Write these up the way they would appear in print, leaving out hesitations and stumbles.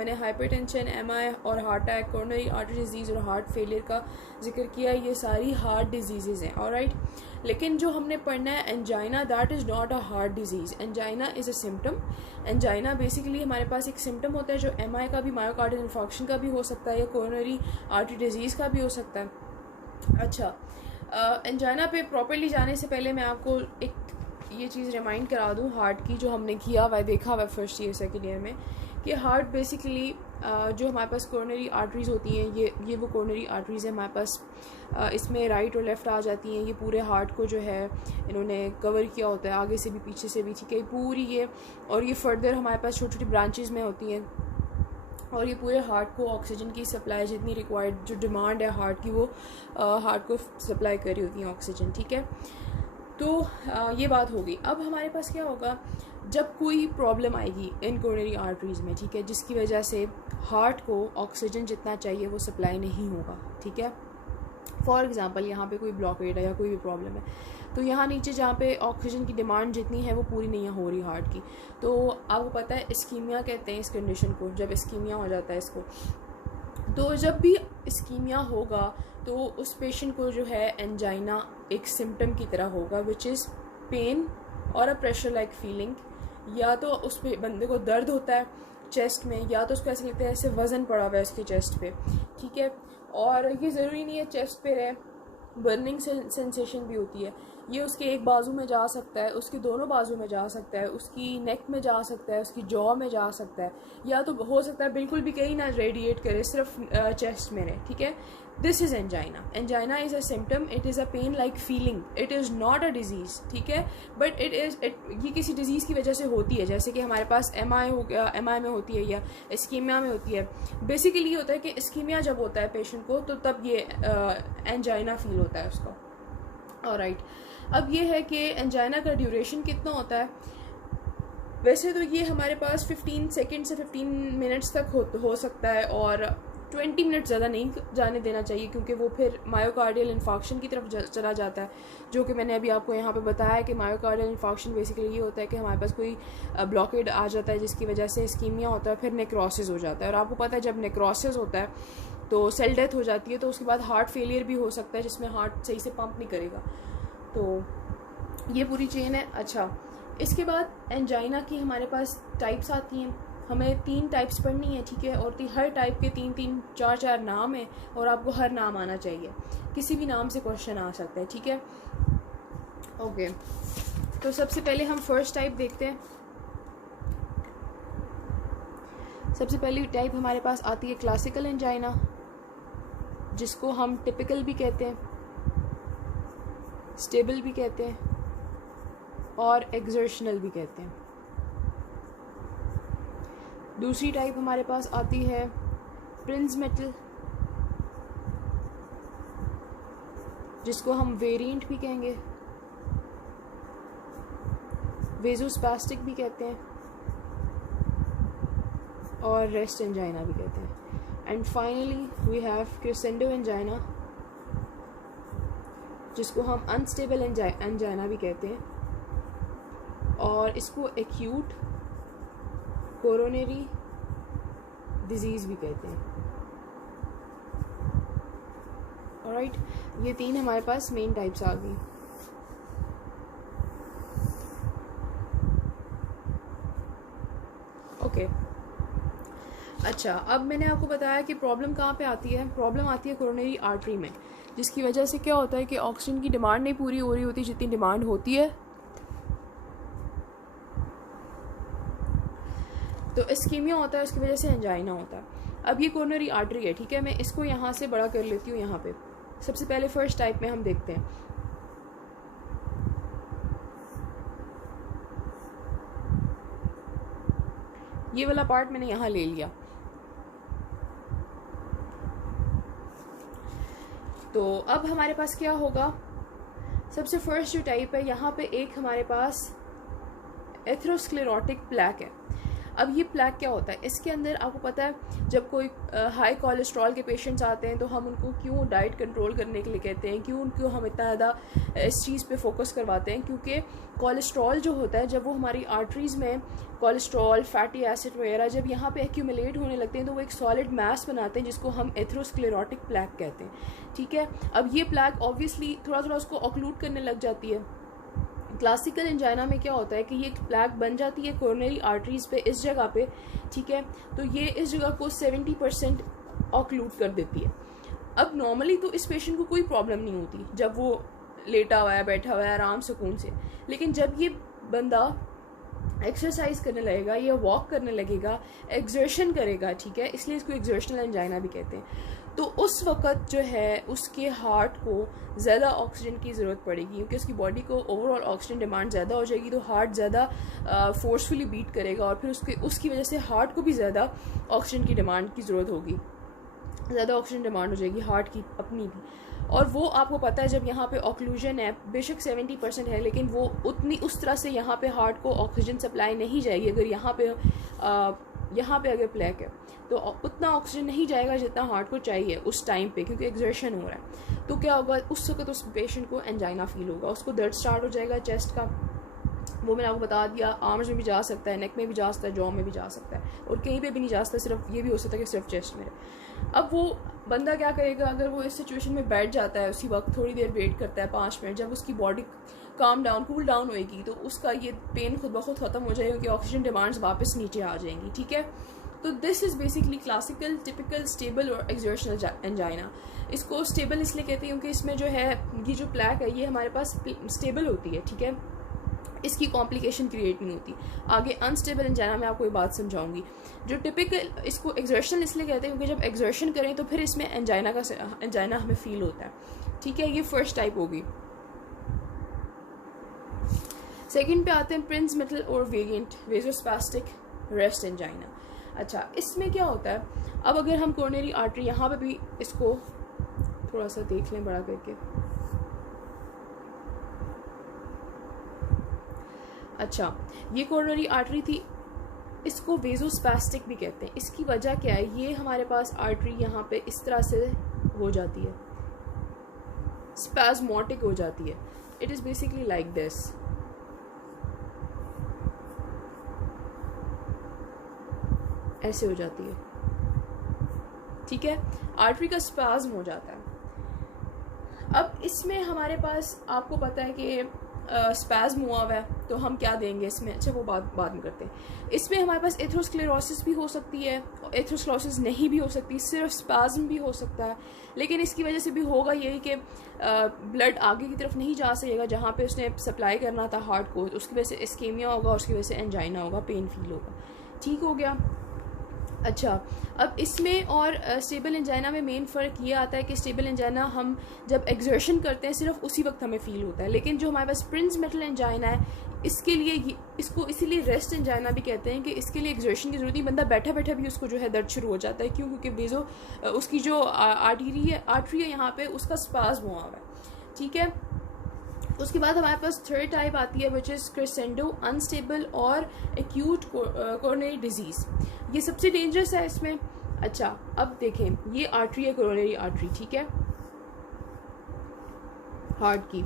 मैंने hypertension, MI और heart attack, coronary artery disease और हार्ट फेलियर का जिक्र किया। ये सारी हार्ट डिजीज़ हैं, ऑलराइट। लेकिन जो हमने पढ़ना है angina, that is not a heart disease. Angina is a symptom. Angina basically हमारे पास एक सिम्टम होता है जो एमआई का भी, मायोकार्डियल इन्फार्क्शन का भी हो सकता है या कोरोनरी आर्टरी डिजीज़ का भी हो सकता है। अच्छा, एंजाइना पे प्रॉपरली जाने से पहले मैं आपको एक ये चीज़ रिमाइंड करा दूँ हार्ट की, जो हमने किया हुआ देखा हुआ फर्स्ट ईयर सेकेंड ईयर में, कि हार्ट बेसिकली जो हमारे पास कोरोनरी आर्टरीज़ होती हैं, ये वो कोरोनरी आर्टरीज़ है हमारे पास। इसमें राइट और लेफ़्ट आ जाती हैं। ये पूरे हार्ट को जो है इन्होंने कवर किया होता है, आगे से भी पीछे से भी, ठीक है, पूरी ये। और ये फर्दर हमारे पास छोटी छोटी ब्रांचेज़ में होती हैं और ये पूरे हार्ट को ऑक्सीजन की सप्लाई जितनी रिक्वायर्ड, जो डिमांड है हार्ट की, वो हार्ट को सप्लाई कर रही होती है ऑक्सीजन, ठीक है। तो ये बात होगी। अब हमारे पास क्या होगा जब कोई प्रॉब्लम आएगी इन कोरोनरी आर्टरीज़ में, ठीक है, जिसकी वजह से हार्ट को ऑक्सीजन जितना चाहिए वो सप्लाई नहीं होगा, ठीक है। फॉर एग्ज़ाम्पल यहाँ पे कोई ब्लॉकेड है या कोई भी प्रॉब्लम है, तो यहाँ नीचे जहाँ पे ऑक्सीजन की डिमांड जितनी है वो पूरी नहीं हो रही हार्ट की, तो आपको पता है इस्कीमिया कहते हैं इस कंडीशन को, जब इस्कीमिया हो जाता है इसको। तो जब भी इस्कीमिया होगा तो उस पेशेंट को जो है एंजाइना एक सिम्टम की तरह होगा, विच इज़ पेन और अ प्रेशर लाइक फीलिंग। या तो उस पे बंदे को दर्द होता है चेस्ट में, या तो उसको ऐसे लगता है ऐसे वज़न पड़ा हुआ है उसके चेस्ट पे, ठीक है। और ये ज़रूरी नहीं है चेस्ट पे रहे, बर्निंग सेंसेशन भी होती है। ये उसके एक बाजू में जा सकता है, उसके दोनों बाजू में जा सकता है, उसकी नेक में जा सकता है, उसकी जॉ में जा सकता है, या तो हो सकता है बिल्कुल भी कहीं ना रेडिएट करे, सिर्फ चेस्ट में रहे, ठीक है। This is angina. Angina is a symptom, it is a pain like feeling, it is not a disease, ठीक है। बट ये किसी डिजीज़ की वजह से होती है, जैसे कि हमारे पास एमआई हो गया, एमआई में होती है या इस्कीमिया में होती है। बेसिकली होता है कि इस्कीमिया जब होता है पेशेंट को, तो तब ये एंजाइना फील होता है उसको, ऑलराइट। अब ये है कि एंजाइना का ड्यूरेशन कितना होता है। वैसे तो ये हमारे पास 15 सेकंड से 15 मिनट्स तक हो सकता है, और 20 मिनट ज़्यादा नहीं जाने देना चाहिए, क्योंकि वो फिर मायोकार्डियल इन्फार्क्शन की तरफ चला जाता है, जो कि मैंने अभी आपको यहाँ पे बताया कि मायोकार्डियल इन्फार्क्शन बेसिकली ये होता है कि हमारे पास कोई ब्लॉकेड आ जाता है जिसकी वजह से इस्कीमिया होता है, फिर नेक्रोसिस हो जाता है। और आपको पता है जब नेक्रोसिस होता है तो सेल डेथ हो जाती है, तो उसके बाद हार्ट फेलियर भी हो सकता है, जिसमें हार्ट सही से पंप नहीं करेगा। तो ये पूरी चेन है। अच्छा, इसके बाद एंजाइना की हमारे पास टाइप्स आती हैं। हमें 3 टाइप्स पढ़नी है, ठीक है, और हर टाइप के 3-3, 4-4 नाम है, और आपको हर नाम आना चाहिए। किसी भी नाम से क्वेश्चन आ सकता है, ठीक है। ओके, तो सबसे पहले हम फर्स्ट टाइप देखते हैं। सबसे पहली टाइप हमारे पास आती है क्लासिकल एंजाइना, जिसको हम टिपिकल भी कहते हैं, स्टेबल भी कहते हैं और एक्सर्शनल भी कहते हैं। दूसरी टाइप हमारे पास आती है प्रिंसमेटल, जिसको हम वेरिएंट भी कहेंगे, वेजोस्पास्टिक भी कहते हैं और रेस्ट एंजाइना भी कहते हैं। And finally we have crescendo angina, जिसको हम अनस्टेबल एंजाइना भी कहते हैं, और इसको एक्यूट कोरोनरी डिजीज़ भी कहते हैं, ऑलराइट। ये 3 हमारे पास मेन टाइप्स आ गई। ओके, अच्छा, अब मैंने आपको बताया कि प्रॉब्लम कहाँ पे आती है। प्रॉब्लम आती है कोरोनरी आर्टरी में, जिसकी वजह से क्या होता है कि ऑक्सीजन की डिमांड नहीं पूरी हो रही होती जितनी डिमांड होती है, तो इस्कीमिया होता है, उसकी वजह से एंजाइना होता है। अब ये कोरोनरी आर्टरी है, ठीक है, मैं इसको यहाँ से बड़ा कर लेती हूँ। यहाँ पे सबसे पहले फर्स्ट टाइप में हम देखते हैं। ये वाला पार्ट मैंने यहाँ ले लिया। तो अब हमारे पास क्या होगा, सबसे फर्स्ट जो टाइप है, यहाँ पे एक हमारे पास एथेरोस्क्लेरोटिक प्लैक है। अब ये प्लैक क्या होता है, इसके अंदर आपको पता है जब कोई हाई कोलेस्ट्रॉल के पेशेंट्स आते हैं तो हम उनको क्यों डाइट कंट्रोल करने के लिए कहते हैं, क्यों उनको हम इतना ज़्यादा इस चीज़ पे फोकस करवाते हैं, क्योंकि कोलेस्ट्रॉल जो होता है जब वो हमारी आर्टरीज़ में कोलेस्ट्रॉल, फैटी एसिड वगैरह जब यहाँ पे एक्यूमुलेट होने लगते हैं तो वो एक सॉलिड मैस बनाते हैं जिसको हम एथेरोस्क्लेरोटिक प्लैक कहते हैं। ठीक है, अब ये प्लैक ऑब्वियसली थोड़ा थोड़ा उसको ऑक्लूड करने लग जाती है। क्लासिकल एंजाइना में क्या होता है कि ये प्लैक बन जाती है कोरोनरी आर्टरीज पे, इस जगह पे। ठीक है, तो ये इस जगह को 70% ऑक्लूड कर देती है। अब नॉर्मली तो इस पेशेंट को कोई प्रॉब्लम नहीं होती जब वो लेटा हुआ है, बैठा हुआ है आराम सुकून से, लेकिन जब ये बंदा एक्सरसाइज करने लगेगा या वॉक करने लगेगा, एक्सर्शन करेगा, ठीक है, इसलिए इसको एक्सर्शनल एंजाइना भी कहते हैं, तो उस वक़्त जो है उसके हार्ट को ज़्यादा ऑक्सीजन की ज़रूरत पड़ेगी, क्योंकि उसकी बॉडी को ओवरऑल ऑक्सीजन डिमांड ज़्यादा हो जाएगी, तो हार्ट ज़्यादा फोर्सफुली बीट करेगा और फिर उसकी वजह से हार्ट को भी ज़्यादा ऑक्सीजन की डिमांड की ज़रूरत होगी, ज़्यादा ऑक्सीजन डिमांड हो जाएगी हार्ट की अपनी भी। और वो आपको पता है जब यहाँ पे ऑक्लूजन है, बेशक 70% है, लेकिन वो उतनी उस तरह से यहाँ पे हार्ट को ऑक्सीजन सप्लाई नहीं जाएगी। अगर यहाँ पे अगर प्लैक है तो उतना ऑक्सीजन नहीं जाएगा जितना हार्ट को चाहिए उस टाइम पे, क्योंकि एक्सर्शन हो रहा है। तो क्या होगा, उस वक्त उस पेशेंट को एंजाइना फील होगा, उसको दर्द स्टार्ट हो जाएगा चेस्ट का। वो मैंने आपको बता दिया, आर्म्स में भी जा सकता है, नेक में भी जा सकता है, जॉ में भी जा सकता है, और कहीं पे भी नहीं जा सकता, सिर्फ ये भी हो सकता है कि सिर्फ चेस्ट में। अब वो बंदा क्या करेगा, अगर वो इस सिचुएशन में बैठ जाता है, उसी वक्त थोड़ी देर वेट करता है 5 मिनट, जब उसकी body calm down cool down होएगी तो उसका ये पेन खुद ब खुद ख़त्म हो जाएगा, क्योंकि ऑक्सीजन डिमांड्स वापस नीचे आ जाएंगी। ठीक है, तो this is basically classical, typical, stable और एक्सर्शनल एंजाइना। इसको स्टेबल इसलिए कहते हैं क्योंकि इसमें जो है ये जो प्लैक है ये हमारे पास स्टेबल होती है। ठीक है, इसकी कॉम्प्लिकेशन क्रिएट नहीं होती। आगे अनस्टेबल एंजाइना में आपको ये बात समझाऊंगी। जो टिपिकल, इसको एक्सर्शनल इसलिए कहते हैं क्योंकि जब एक्सर्शन करें तो फिर इसमें एंजाइना हमें फील होता है। ठीक है, ये फर्स्ट टाइप होगी। सेकंड पे आते हैं प्रिंस मेटल और वेरिएंट वेजोस्पास्टिक रेस्ट एंजाइना। अच्छा, इसमें क्या होता है, अब अगर हम कोरोनरी आर्टरी यहाँ पे भी इसको थोड़ा सा देख लें बड़ा करके। अच्छा, ये कोरोनरी आर्टरी थी, इसको वेजोस्पास्टिक भी कहते हैं। इसकी वजह क्या है, ये हमारे पास आर्टरी यहाँ पे इस तरह से हो जाती है, स्पैस्मोटिक हो जाती है। It is basically like this. ऐसे हो जाती है। ठीक है, आर्टरी का स्पाज्म हो जाता है। अब इसमें हमारे पास आपको पता है कि स्पैज्म हुआ हुआ है, तो हम क्या देंगे इसमें, अच्छा वो बाद में करते हैं। इसमें हमारे पास एथेरोस्क्लेरोसिस भी हो सकती है, एथेरोस्क्लेरोसिस नहीं भी हो सकती, सिर्फ स्पैज्म भी हो सकता है, लेकिन इसकी वजह से भी होगा यही कि ब्लड आगे की तरफ नहीं जा सकेगा जहाँ पे उसने सप्लाई करना था हार्ट को, तो उसकी वजह से इस्केमिया होगा, उसकी वजह से एंजाइना होगा, पेन फील होगा। ठीक हो गया। अच्छा, अब इसमें और स्टेबल एंजाइना में मेन फ़र्क ये आता है कि स्टेबल एंजाइना हम जब एक्सर्शन करते हैं सिर्फ उसी वक्त हमें फील होता है, लेकिन जो हमारे पास प्रिंस मेटल एंजाइना है इसके लिए इसको इसीलिए रेस्ट एंजाइना भी कहते हैं कि इसके लिए एक्सर्शन की ज़रूरत नहीं, बंदा बैठा बैठा भी उसको जो है दर्द शुरू हो जाता है। क्यों? क्योंकि उसकी जो आर्टरी है यहाँ पे उसका स्पाज्म हुआ हुआ है। ठीक है, उसके बाद हमारे पास थर्ड टाइप आती है विच इज़ क्रेसेंडो, अनस्टेबल और एक्यूट कोरोनरी डिजीज़। ये सबसे डेंजरस है इसमें। अच्छा, अब देखें, ये आर्टरी है, कोरोनरी आर्टरी, ठीक है, हार्ट की।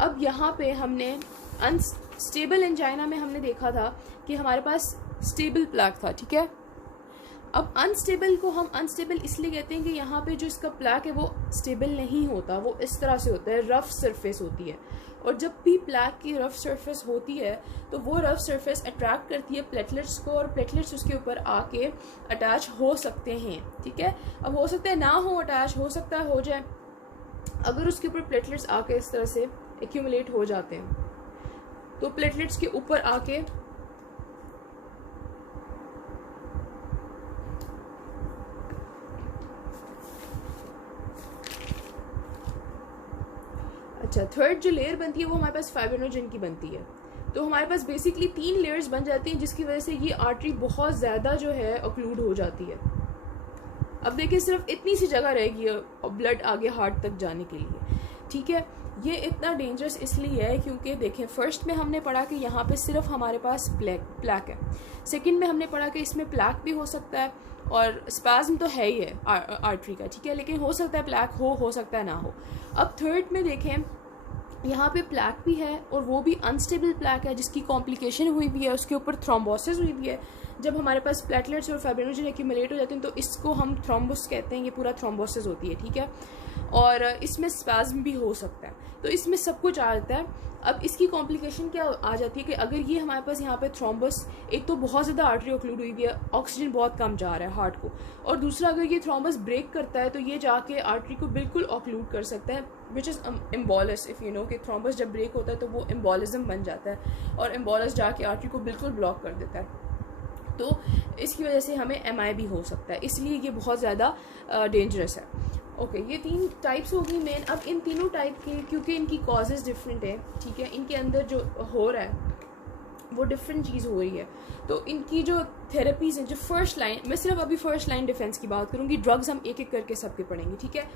अब यहाँ पे हमने अनस्टेबल एंजाइना में हमने देखा था कि हमारे पास स्टेबल प्लैक था। ठीक है, अब अनस्टेबल को हम अनस्टेबल इसलिए कहते हैं कि यहाँ पे जो इसका प्लैक है वो स्टेबल नहीं होता, वो इस तरह से होता है, रफ सरफेस होती है। और जब भी प्लैक की रफ सरफेस होती है तो वो रफ सरफेस अट्रैक्ट करती है प्लेटलेट्स को, और प्लेटलेट्स उसके ऊपर आके अटैच हो सकते हैं। ठीक है, अब हो सकता है ना हो अटैच, हो सकता है हो जाए। अगर उसके ऊपर प्लेटलेट्स आके इस तरह से एक्यूमुलेट हो जाते हैं तो प्लेटलेट्स के ऊपर आके अच्छा, थर्ड जो लेयर बनती है वो हमारे पास फाइब्रिनोजन की बनती है। तो हमारे पास बेसिकली 3 लेयर्स बन जाती हैं जिसकी वजह से ये आर्टरी बहुत ज़्यादा जो है ऑक्लूड हो जाती है। अब देखिए, सिर्फ इतनी सी जगह रहेगी ब्लड आगे हार्ट तक जाने के लिए। ठीक है, ये इतना डेंजरस इसलिए है क्योंकि देखें, फर्स्ट में हमने पढ़ा कि यहाँ पे सिर्फ हमारे पास प्लैक है, सेकंड में हमने पढ़ा कि इसमें प्लैक भी हो सकता है और स्पैज़म तो है ही है आर्टरी का, ठीक है, लेकिन हो सकता है प्लैक हो सकता है ना हो। अब थर्ड में देखें, यहाँ पे प्लैक भी है और वो भी अनस्टेबल प्लैक है जिसकी कॉम्प्लिकेशन हुई भी है, उसके ऊपर थ्रोम्बोसिस हुई भी है। जब हमारे पास प्लेटलेट्स और फाइब्रिनोजन एक्यूमुलेट हो जाते हैं तो इसको हम थ्रोम्बोस कहते हैं, ये पूरा थ्रोम्बोसिस होती है, ठीक है, और इसमें स्पैज़म भी हो सकता है। तो इसमें सब कुछ आ जाता है। अब इसकी कॉम्प्लिकेशन क्या आ जाती है कि अगर ये हमारे पास यहाँ पे थ्रोम्बस, एक तो बहुत ज़्यादा आर्टरी ऑक्लूड हुई हुई है, ऑक्सीजन बहुत कम जा रहा है हार्ट को, और दूसरा अगर ये थ्रोम्बस ब्रेक करता है तो ये जाके आर्टरी को बिल्कुल ऑक्लूड कर सकता है, which is embolus. If you know कि थ्रोम्बस जब ब्रेक होता है तो वो एम्बोलिज्म बन जाता है और एम्बोलिस जाके आर्टरी को बिल्कुल ब्लॉक कर देता है। तो इसकी वजह से हमें MI भी हो सकता है, इसलिए ये बहुत ज़्यादा डेंजरस है। ओके, ये 3 टाइप्स होगी मेन। अब इन तीनों टाइप के, क्योंकि इनकी कॉजेज़ डिफरेंट है, ठीक है, इनके अंदर जो हो रहा है वो डिफरेंट चीज़ हो रही है, तो इनकी जो थेरेपीज़ हैं, जो फर्स्ट लाइन, मैं सिर्फ अभी फर्स्ट लाइन डिफेंस की बात करूँगी, ड्रग्स हम एक एक करके सबके पढ़ेंगे, ठीक है।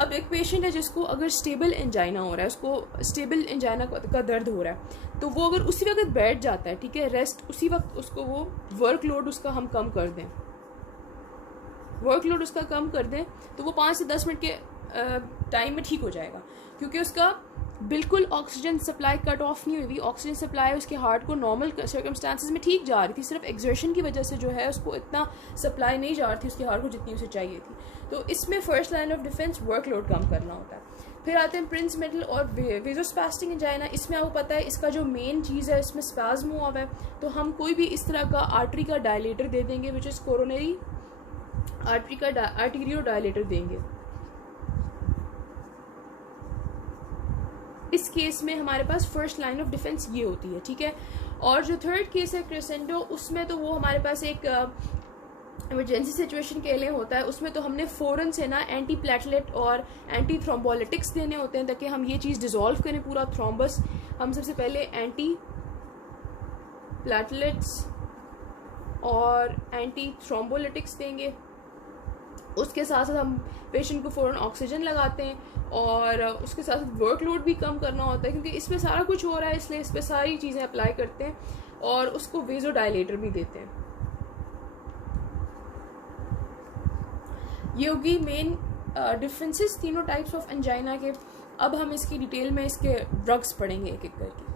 अब एक पेशेंट है जिसको अगर स्टेबल एंजाइना हो रहा है, उसको स्टेबल एंजाइना का दर्द हो रहा है, तो वो अगर उसी वक्त बैठ जाता है, ठीक है, रेस्ट उसी वक्त, उसको वो वर्कलोड उसका हम कम कर दें, वर्कलोड उसका कम कर दें, तो वो 5 से 10 मिनट के टाइम में ठीक हो जाएगा, क्योंकि उसका बिल्कुल ऑक्सीजन सप्लाई कट ऑफ नहीं हुई। ऑक्सीजन सप्लाई उसके हार्ट को नॉर्मल सर्कमस्टांसिस में ठीक जा रही थी, सिर्फ एक्सर्शन की वजह से जो है उसको इतना सप्लाई नहीं जा रही थी उसके हार्ट को जितनी उसे चाहिए थी। तो इसमें first line of defence workload कम करना होता है। फिर आते हैं प्रिंस मेटल और वेजोस्पास्टिक एंजाइना। इसमें आपको पता है इसका जो मेन चीज़ है, इसमें स्पैज़म हुआ है, तो हम कोई भी इस तरह का आर्टरी का डायलेटर दे देंगे, विच इज़ कोरोनरी आर्टरी का आर्टीरियो डायलेटर देंगे। इस केस में हमारे पास फर्स्ट लाइन ऑफ डिफेंस ये होती है, ठीक है। और जो थर्ड केस है क्रेसेंडो, उसमें तो वो हमारे पास एक इमरजेंसी सिचुएशन के लिए होता है, उसमें तो हमने फ़ौरन से ना एंटी प्लेटलेट और एंटी थ्रोम्बोलिटिक्स देने होते हैं ताकि हम ये चीज़ डिज़ोल्व करें पूरा थ्रोम्बस। हम सबसे पहले एंटी प्लेटलेट्स और एंटी थ्रोम्बोलिटिक्स देंगे, उसके साथ साथ हम पेशेंट को फ़ौरन ऑक्सीजन लगाते हैं और उसके साथ साथ वर्कलोड भी कम करना होता है, क्योंकि इसमें सारा कुछ हो रहा है, इसलिए इस पर सारी चीज़ें अप्लाई करते हैं और उसको वेजोडायलेटर भी देते हैं। ये होगी मेन डिफरेंसेस तीनों टाइप्स ऑफ एंजाइना के। अब हम इसकी डिटेल में इसके ड्रग्स पढ़ेंगे एक एक करके।